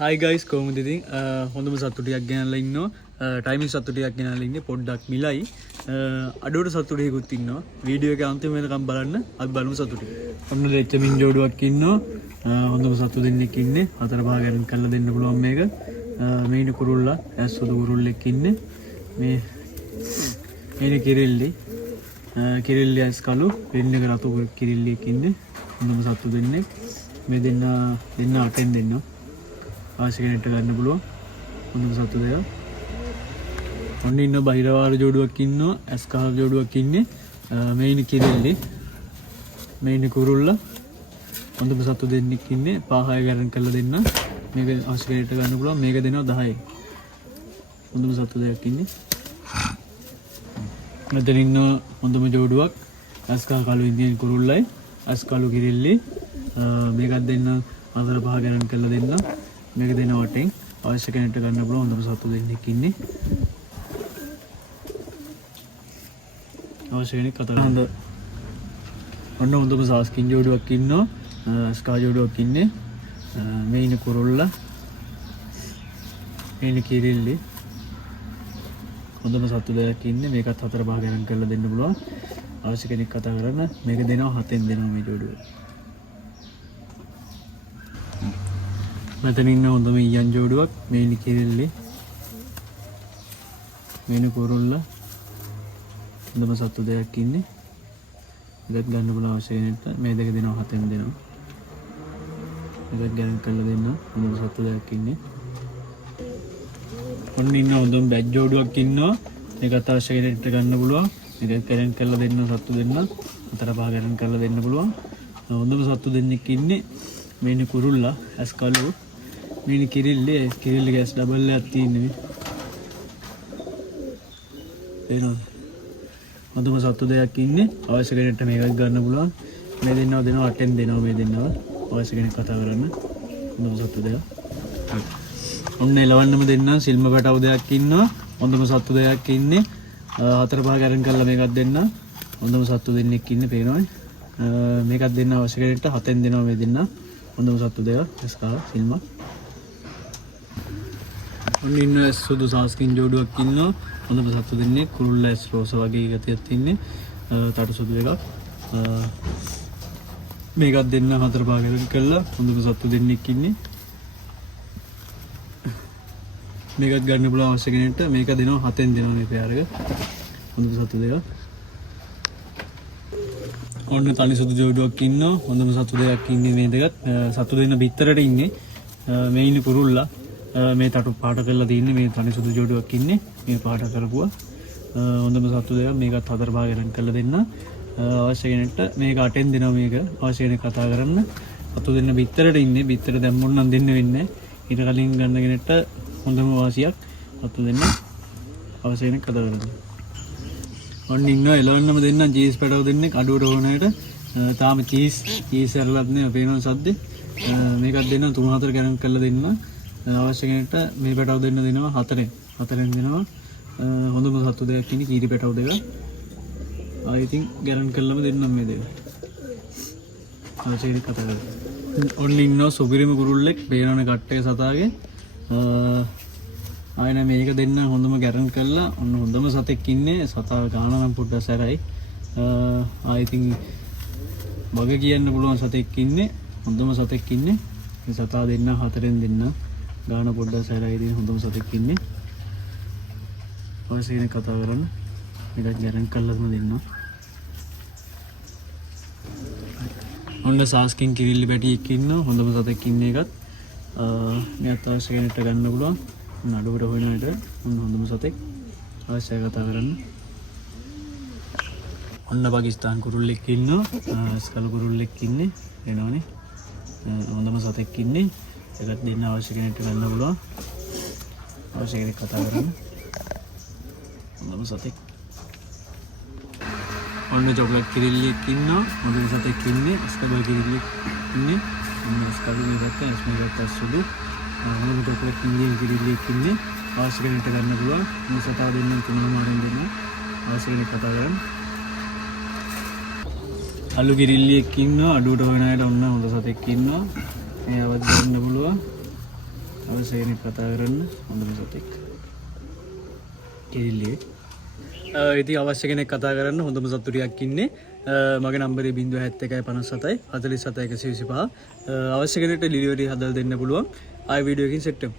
Hi guys, කොහොමද ඉතින් හොඳම සතුටියක් ගෙනල්ලා ඉන්නවා ටයිමින් සතුටියක් ගෙනල්ලා ඉන්නේ පොඩ්ඩක් මිලයි අඩුවට සතුටියකුත් ඉන්නවා වීඩියෝ එක අන්තිම වෙනකම් බලන්න අපි බලමු සතුටිය. ඔන්න දෙච්චමින් ජෝඩුවක් ඉන්නවා හොඳම සතු දෙන්නෙක් ඉන්නේ හතර පහ ගණන් කරලා දෙන්න පුළුවන් මේක මේනි කුරුල්ලා ඇස් සුදු කුරුල්ලෙක් ඉන්නේ මේනි කිරිල්ලි ඇස් කළු වෙන්න එක රතු කිරිල්ලියක් ඉන්නේ හොඳම සතු දෙන්නෙක් මේ දෙන්න අටෙන් දෙන්නවා ආශි කෙනෙක්ට ගන්න පුළුවන් හොඳම සතු දෙයක්. ඔන්න ඉන්න බහිරවාර ජෝඩුවක් ඉන්නවා ඇස් කහල් ජෝඩුවක් ඉන්නේ මේනි කිරිල්ලි මේනි කුරුල්ලා හොඳම සතු දෙන්නෙක් ඉන්නේ පහය ගණන් කරලා දෙන්න මේක ආශි කෙනෙක්ට ගන්න පුළුවන් මේක දෙනවා 10යි හොඳම සතු දෙයක් ඉන්නේ. මෙතන ඉන්න හොඳම ජෝඩුවක් ඇස් කහ කළු ඉන්දියන් කුරුල්ලයි ඇස් කළු කිරිල්ලි මේකත් දෙන්න හතර පහ ගණන් කරලා දෙන්න මේක දෙන වටෙන් අවශ්‍ය කෙනෙක්ට ගන්න පුළුවන් හොඳම සතු දෙන්නෙක් ඉන්නේ. අවශ්‍ය කෙනෙක් කතා කරන්න ඔන්න හොඳම සාස්කින් ජෝඩුවක් ඉන්නවා ස්කා ජෝඩුවක් ඉන්නේ මේ ඉන්නේ කුරුල්ලා මේ ඉන්නේ කිරිල්ලි හොඳම සතු දෙයක් ඉන්නේ මේකත් හතර පහ ගණන් කරලා දෙන්න පුළුවන් අවශ්‍ය කෙනෙක් කතා කරන්න මේක දෙනවා 7ෙන් දෙනවා මේ ජෝඩුව. මෙතන ඉන්න හොඳම ඊයන් ජෝඩුවක් මේනි කිරිල්ලි මේනි කුරුල්ලා හොඳම සතු දෙයක් ඉන්නේ ඒකත් ගන්න පුළුවන් අවශ්‍ය කෙනෙක්ට මේ දෙක දෙනවා 7ෙන් දෙනවා ඒකත් ගණන් කරලා දෙන්න හොඳම සතු දෙයක් ඉන්නේ. ඔන්න ඉන්න හොඳම බැජ් ජෝඩුවක් ඉන්නවා මේකත් අවශ්‍ය කෙනෙක්ට ගන්න පුළුවන් මේකත් ගණන් කරලා දෙන්න සතු දෙන්න හතර පහ ගණන් කරලා දෙන්න පුළුවන් හොඳම සතු දෙන්නෙක් ඉන්නේ මේනි කුරුල්ලා ඇස් කළු මේනි කිරිල්ලි ගෑස් ඩබල් එකක් තියෙන්නේ එනවා හොඳම සතු දෙයක් ඉන්නේ අවශ්‍ය කෙනෙක්ට මේකත් ගන්න පුළුවන් මේ දෙන්නවා 8ෙන් දෙනවා මේ දෙන්නවා අවශ්‍ය කෙනෙක් කතා කරන්න හොඳම සතු දෙයක්. ඔන්න එලවන්නම දෙන්න සිල්ම පැටව දෙයක් ඉන්නවා හොඳම සතු දෙයක් ඉන්නේ හතර පහ ගණන් කරලා මේකත් දෙන්න හොඳම සතු දෙන්නෙක් ඉන්නේ පේනවනේ මේකත් දෙන්න අවශ්‍ය කෙනෙක්ට 7ෙන් දෙනවා මේ දෙන්න හොඳම සතු දෙයක් ස්කා සිල්ම. ඔන්න ඉන්න සුදු සාස්කින් ජෝඩුවක් ඉන්නවා හොඳම සතු දෙන්නේ කුරුල්ලා ඇස් රෝස වගේ ගතියක් තින්නේ තටු සුදු එකක් මේකත් දෙන්න හතර පහ ගණන් කරලා හොඳම සතු දෙන්නෙක් ඉන්නේ මේකත් ගන්න පුළුවන් අවශ්‍ය කෙනෙක්ට මේක දෙනවා 7ෙන් දෙනවා මේ පෙයාර එක හොඳම සතු දෙයක්. ඔන්න තනි සුදු ජෝඩුවක් ඉන්නවා හොඳම සතු දෙයක් ඉන්නේ මේ දෙකත් සතු දෙන්න පිටරට ඉන්නේ මේ ඉන්නේ කුරුල්ලා මේ තටු පාට කරලා තින්නේ මේ තනි සුදු ජෝඩුවක් ඉන්නේ මේ පාට කරපුවා හොඳම සතු දෙයක් මේකත් හතර පහ ගණන් කරලා දෙන්න අවශ්‍ය කෙනෙක්ට මේක 8ෙන් දෙනවා මේක අවශ්‍ය කෙනෙක් කතා කරන්න සතු දෙන්න පිටරට ඉන්නේ පිටර දැම්මොත් නම් දෙන්න වෙන්නේ ඊට කලින් ගන්න කෙනෙක්ට හොඳම වාසියක් සතු දෙන්න අවශ්‍ය කෙනෙක් කතා කරන්න. ඔන්න ඉන්නවා එලවන්නම දෙන්න චීස් පැටව දෙන්නෙක් අඩුවට ඕනෑට තාම චීස් ඇරලත් නෑ පේනවා සද්දේ මේකත් දෙන්න 3-4 ගණන් කරලා දෙන්න අවශ්‍ය කෙනෙක්ට මේ පැටව දෙන්න දෙනවා 4ෙන් දෙනවා හොඳම සතු දෙයක් ඉන්නේ කීරි පැටව දෙක ආයි ඉතින් ගණන් කරලම දෙන්නම් මේ දෙක අවශ්‍ය කෙනෙක් කතා කරන්න. ඔන්න ඉන්නවා සුපිරිම කුරුල්ලෙක් පේනවනේ කට්ටේ සතාගේ ආයෙ මේක දෙන්න හොඳම ගැරන් කරලා ඔන්න හොඳම සතෙක් ඉන්නේ සතා ගාන නම් පොඩ්ඩක් සැරයි ආයෙ ඉතින් වග කියන්න පුළුවන් සතෙක් ඉන්නේ හොඳම සතෙක් ඉන්නේ මේ සතා දෙන්න 4ෙන් දෙන්න ගාන පොඩ්ඩක් සැරයි ඉතින් හොඳම සතෙක් ඉන්නේ අවශ්‍ය කෙනෙක් කතා කරන්න මේකත් ගැරන් කරලාම දෙන්න. ඔන්න සාස්කින් කිරිල්ලි පැටියෙක් ඉන්නවා හොඳම සතෙක් ඉන්නේ එකත් මේත් අවශ්‍ය කෙනෙක්ට ගන්න පුළුවන් නඩුවට හොයන විට හොඳම සතෙක් අවශ්‍ය කතා කරන්න. ඔන්න පාකිස්තාන් කුරුල්ලෙක් ඉන්නවා ස්කල කුරුල්ලෙක් ඉන්නේ එනවනේ හොඳම සතෙක් ඉන්නේ ඒකත් දෙන්න අවශ්‍ය කෙනෙක්ට ගන්න පුළුවන් අවශ්‍ය කෙනෙක් කතා කරන්න හොඳම සතෙක්. ඔන්න චොක්ලට් කිරිල්ලියෙක් ඉන්නවා හොඳම සතෙක් ඉන්නේ ස්කල කිරිල්ලියෙක් ඉන්නේ ස්කල මේකට ඇස් සුදු හොඳම චොක්ලට් ඉන්දියන් කිරිල්ලියෙක් ඉන්නේ අවශ්‍ය කෙනෙක්ට ගන්න පුළුවන් මේ සතා දෙන්න 3-4ෙන් දෙන්න අවශ්‍ය කෙනෙක් කතා කරන්න. අලු කිරිල්ලියෙක් ඉන්නවා අඩුවට හොයන අයට ඔන්න හොඳ සතෙක් ඉන්නවා මේ අවදි වෙන්න පුළුවන් අවශ්‍ය කෙනෙක් කතා කරන්න හොඳම සතෙක්. කිරිල්ලේ. ඉතින් අවශ්‍ය කෙනෙක් කතා කරන්න හොඳම සතු ටිකක් ඉන්නේ. මගේ නම්බරේ 07157 47 125. අවශ්‍ය කෙනෙක්ට ඩිලිවරි හදලා දෙන්න පුළුවන්. ආයෙ වීඩියෝ එකකින් සෙට් වෙමු.